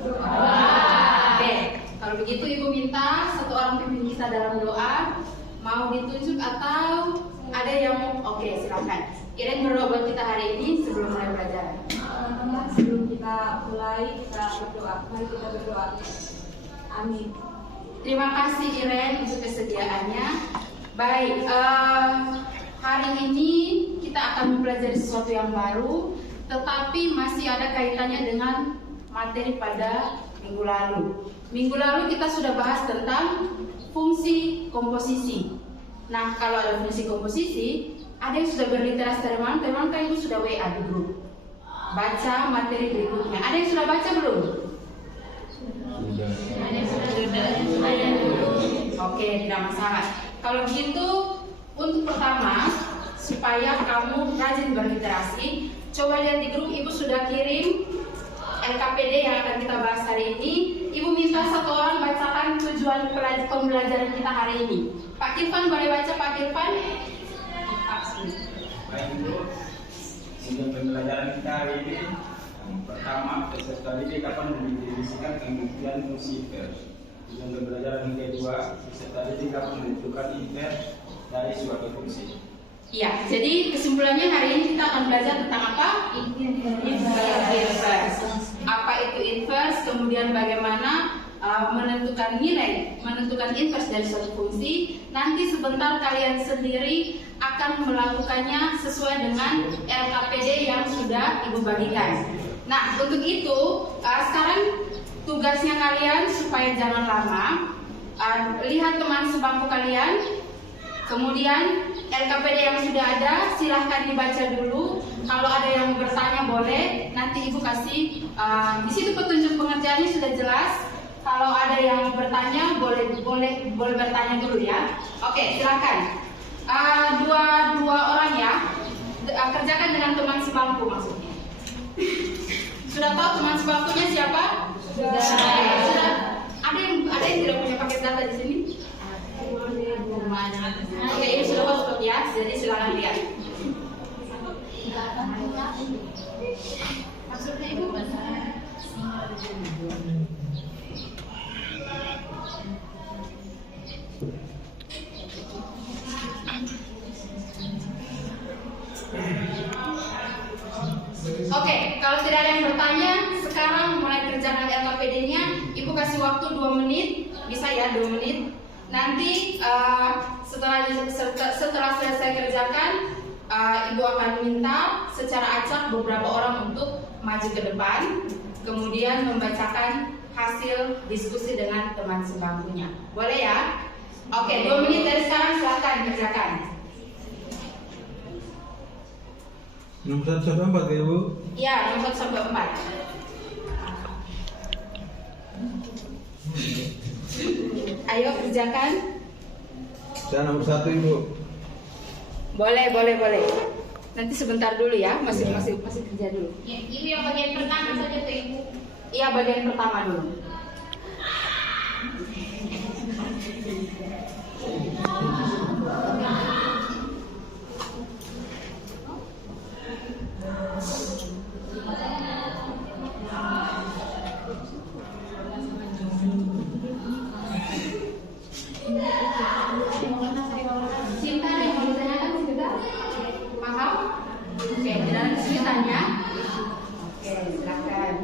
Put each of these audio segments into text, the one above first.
Oke, kalau begitu Ibu minta satu orang pimpin kita dalam doa. Mau ditunjuk atau ada yang mau? Oke, silakan. Iren berdoa buat kita hari ini sebelum mulai belajar. Sebelum kita mulai, kita berdoa. Mari kita berdoa. Amin. Terima kasih Iren untuk kesediaannya. Baik, hari ini kita akan mempelajari sesuatu yang baru, tetapi masih ada kaitannya dengan materi pada minggu lalu. Minggu lalu kita sudah bahas tentang fungsi komposisi. Nah, kalau ada fungsi komposisi, ada yang sudah berliterasi dari mana? Teman-teman Ibu sudah WA di grup. Baca materi berikutnya. Ada yang sudah baca belum? Oke, tidak masalah. Kalau begitu, untuk pertama, supaya kamu rajin berliterasi, coba lihat di grup Ibu sudah kirim LKPD yang akan kita bahas hari ini. Ibu minta satu orang bacakan tujuan pembelajaran kita hari ini. Pak Kirfan boleh baca, Pak Kirfan? Baik Ibu, tujuan pembelajaran kita hari ini pertama, peserta didik akan mendefinisikan pengertian fungsi invers. Tujuan pembelajaran yang kedua, peserta didik akan menentukan invers dari suatu fungsi. Iya, jadi kesimpulannya hari ini kita akan belajar tentang apa? Inverse. Apa itu inverse? Kemudian bagaimana menentukan nilai, menentukan inverse dari suatu fungsi. Nanti sebentar kalian sendiri akan melakukannya sesuai dengan LKPD yang sudah Ibu bagikan. Nah, untuk itu sekarang tugasnya kalian supaya jangan lama, lihat teman sebangku kalian. Kemudian LKPD yang sudah ada silahkan dibaca dulu. Kalau ada yang bertanya boleh. Nanti Ibu kasih di situ petunjuk pengerjaannya sudah jelas. Kalau ada yang bertanya boleh bertanya dulu ya. Oke, silakan. Dua orang ya. Kerjakan dengan teman sebangku maksudnya. Sudah tahu teman sebangkunya siapa? Sudah. Ada yang tidak punya paket data di sini? Oke, ini sudah hotspot ya, jadi silakan lihat. Maksudnya Ibu Oke, kalau tidak ada yang bertanya, sekarang mulai kerjakan LKPD-nya. Ibu kasih waktu 2 menit, bisa ya 2 menit. Nanti setelah selesai kerjakan, Ibu akan minta secara acak beberapa orang untuk maju ke depan, kemudian membacakan hasil diskusi dengan teman sebangkunya. Boleh ya? Oke, 2 menit dari sekarang silakan kerjakan. Nomor 1 sampai 4 ya Bu? Iya, nomor 1 sampai 4. Ayo kerjakan. Saya nomor 1 Ibu. Boleh. Nanti sebentar dulu ya, masih kerja dulu. Ya, Ibu yang bagian pertama saja tuh Ibu. Iya, bagian pertama dulu. Cinta yang mau ditanyakan sebentar? Paham? Oke, tidak ada kesulitannya. Oke, silakan.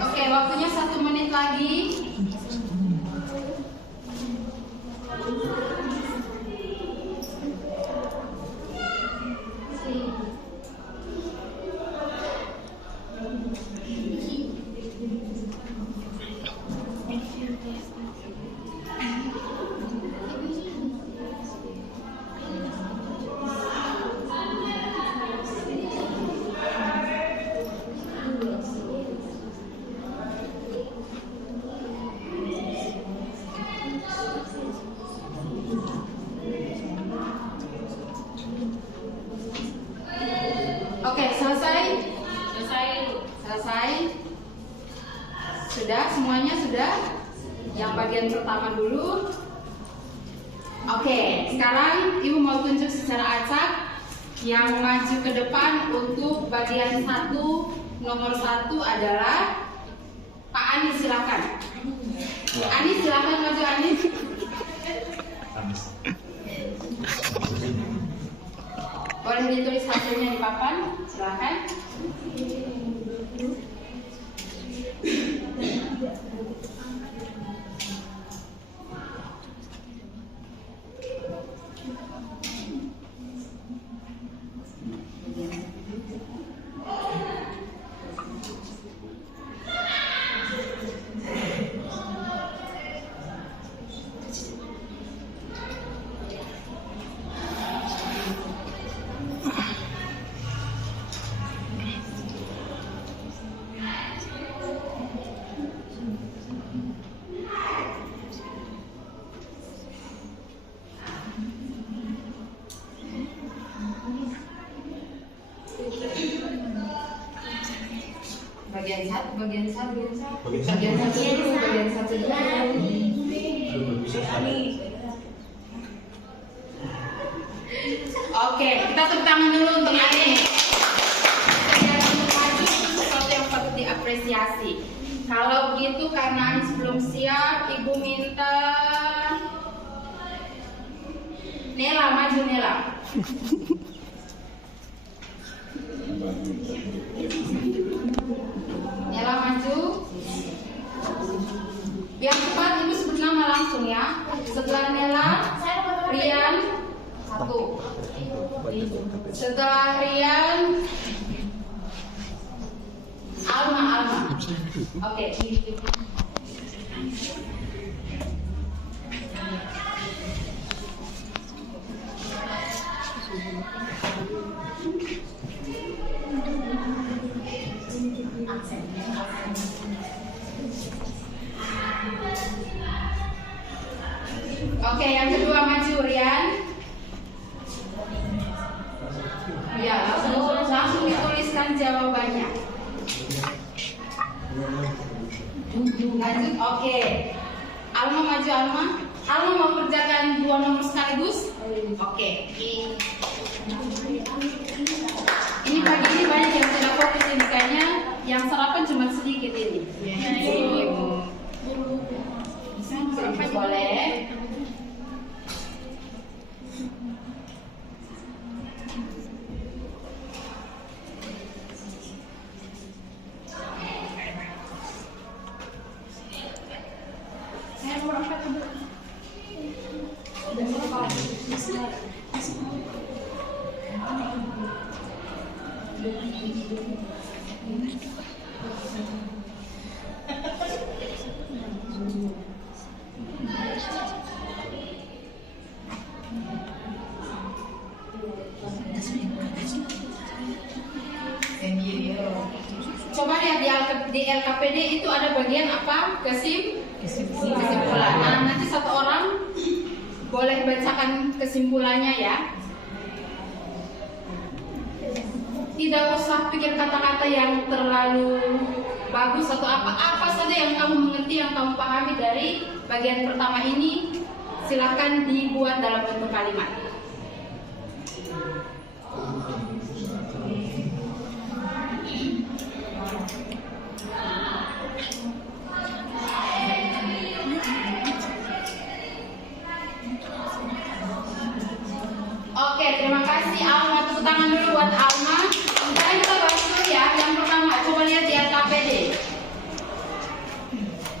Oke, waktunya 1 menit lagi. selesai? Selesai. Sudah semuanya sudah? Yang bagian pertama dulu. Oke, sekarang Ibu mau tunjuk secara acak yang maju ke depan untuk bagian 1. Nomor 1 adalah Pak Anis, silakan. Anis, silakan maju Anis. Boleh ditulis hasilnya di papan, silakan. Bagian satu dulu. Oke, kita tepuk tangan dulu untuk Ani. Kegiatan maju itu sesuatu yang patut diapresiasi. Kalau begitu karena Anis belum siap, Ibu minta Nela maju, Nela. Nela maju. Yang cepat Ibu sebut nama langsung ya. Setelah Nela, Rian 1. Setelah Rian, Alma. Oke. Oke, yang kedua maju Rian. Ya, langsung dituliskan jawabannya. Lanjut, oke. Alma maju, Alma. Alma mau kerjakan 2 nomor sekaligus? Oke. Ini pagi ini banyak yang tidak fokus ini, kayaknya yang sarapan cuma sedikit ini. Boleh. Coba lihat di LKPD itu ada bagian apa? Kesimpulan. Nah, nanti satu orang boleh bacakan kesimpulannya ya. Tidak usah pikir kata-kata yang terlalu bagus atau apa saja yang kamu mengerti, yang kamu pahami dari bagian pertama ini, silakan dibuat dalam bentuk kalimat. Oke, terima kasih Alma. Tepuk tangan dulu buat Alma. Sekarang kita bahas dulu ya. Yang pertama, coba lihat di LKPD.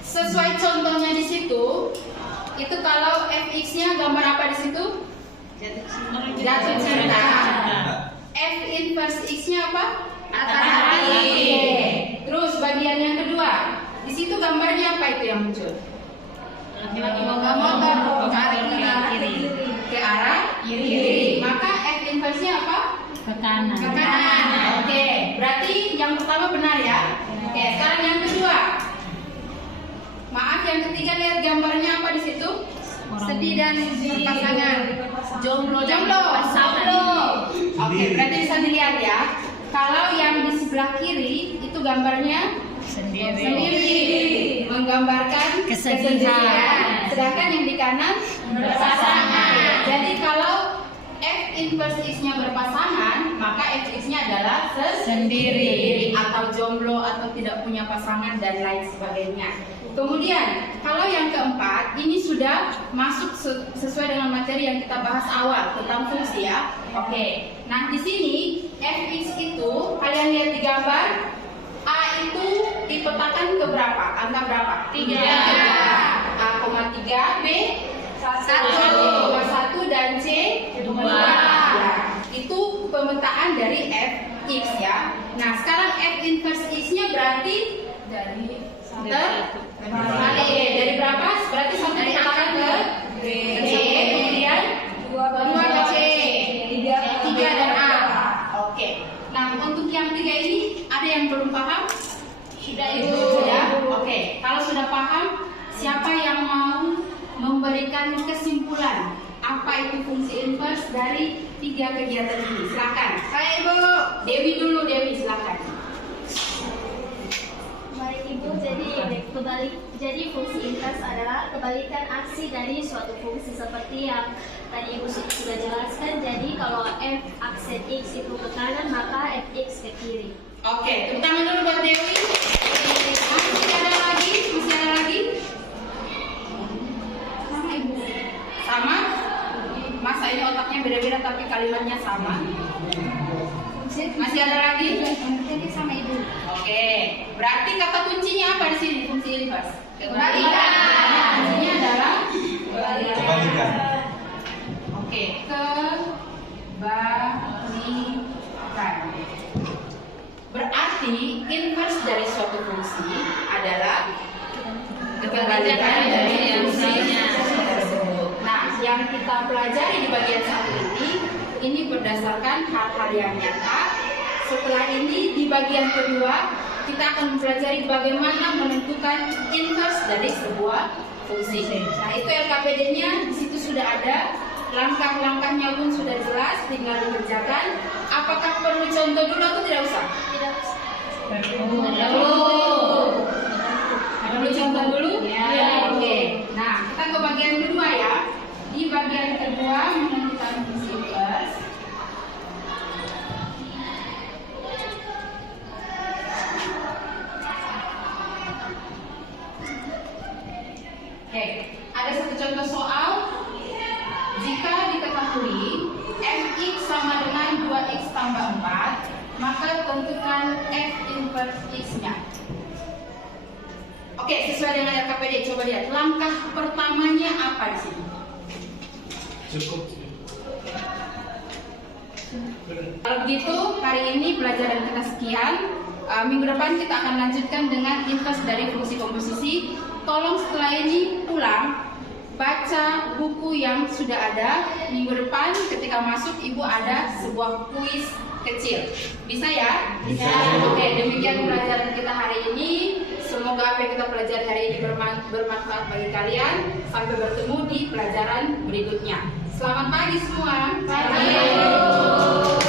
Sesuai contohnya di situ, itu kalau fx-nya gambar apa di situ? Jatuh cinta. F inverse x-nya apa? Matahari. Terus bagian yang kedua, di situ gambarnya apa itu yang muncul? Laki-laki motor ke arah kiri. Maka F inverse-nya apa? Ke kanan. Ke kanan. Oke, berarti yang pertama benar ya. Oke, sekarang yang kedua. Maaf, yang ketiga lihat gambarnya apa di situ? Sedih dan pasangan. Jomblo. Oke, berarti bisa dilihat ya. Kalau yang di sebelah kiri itu gambarnya sendiri, menggambarkan kesendirian. Sedangkan yang di kanan berpasangan. Jadi kalau F inverse X-nya berpasangan, maka F(X)-nya adalah sendiri atau jomblo atau tidak punya pasangan dan lain sebagainya. Kemudian, kalau yang keempat, ini sudah masuk sesuai dengan materi yang kita bahas awal tentang fungsi ya. Oke. Nah, di sini Fx itu kalian lihat di gambar A itu dipetakan ke berapa? Angka berapa? 3. A,3, B 1 dan C 2. Ya, itu pemetaan dari Fx ya. Nah, sekarang F inverse X-nya berarti dari berapa? Berarti sampai dipetakan ke B, kemudian 2 ke C, 3 dan A. Oke. Nah, untuk yang 3 ini ada yang belum paham? Sudah Ibu? Sudah? Oke. Kalau sudah paham, siapa yang mau memberikan kesimpulan apa itu fungsi inverse dari 3 kegiatan ini? Silakan. Saya Ibu. Dewi dulu, Dewi silakan. Baik Ibu, jadi fungsi inverse adalah kebalikan aksi dari suatu fungsi seperti yang tadi Ibu sudah jelaskan. Jadi kalau F aksen X itu ke kanan, maka Fx ke kiri. Oke, tepuk tangan dulu buat Dewi. Masih ada lagi? Sama Ibu. Sama? Masa ini otaknya beda-beda tapi kalimatnya sama? Masih ada lagi? Jadi sama Ibu. Oke, berarti kata kuncinya apa di sini? Fungsi inverse. Kebalikan. Kuncinya adalah Kebalikan. Oke, kebalikan. Berarti inverse dari suatu fungsi adalah kebalikan dari fungsinya tersebut. Nah, yang kita pelajari di bagian 1 ini berdasarkan hal-hal yang nyata. Setelah ini di bagian kedua kita akan mempelajari bagaimana menentukan inverse dari sebuah fungsi. Nah, itu LKPD-nya di situ sudah ada, langkah-langkahnya pun sudah jelas, tinggal dikerjakan. Apakah perlu contoh dulu atau tidak usah? Tidak usah. Perlu contoh dulu? Ya. Oke. Nah, kita ke bagian kedua ya. Di bagian kedua menentukan fungsi inverse. Oke, ada satu contoh soal. Jika diketahui Fx sama dengan 2x tambah 4, maka tentukan F inverse X-nya. Oke, sesuai dengan LKPD, coba lihat langkah pertamanya apa di sini? Cukup. Kalau begitu, hari ini pelajaran kita sekian. Minggu depan kita akan lanjutkan dengan inverse dari fungsi komposisi. Tolong setelah ini pulang baca buku yang sudah ada. Minggu depan ketika masuk Ibu ada sebuah kuis kecil. Bisa ya? Bisa. Oke, demikian pelajaran kita hari ini. Semoga apa yang kita pelajari hari ini bermanfaat bagi kalian. Sampai bertemu di pelajaran berikutnya. Selamat pagi semua. Pagi.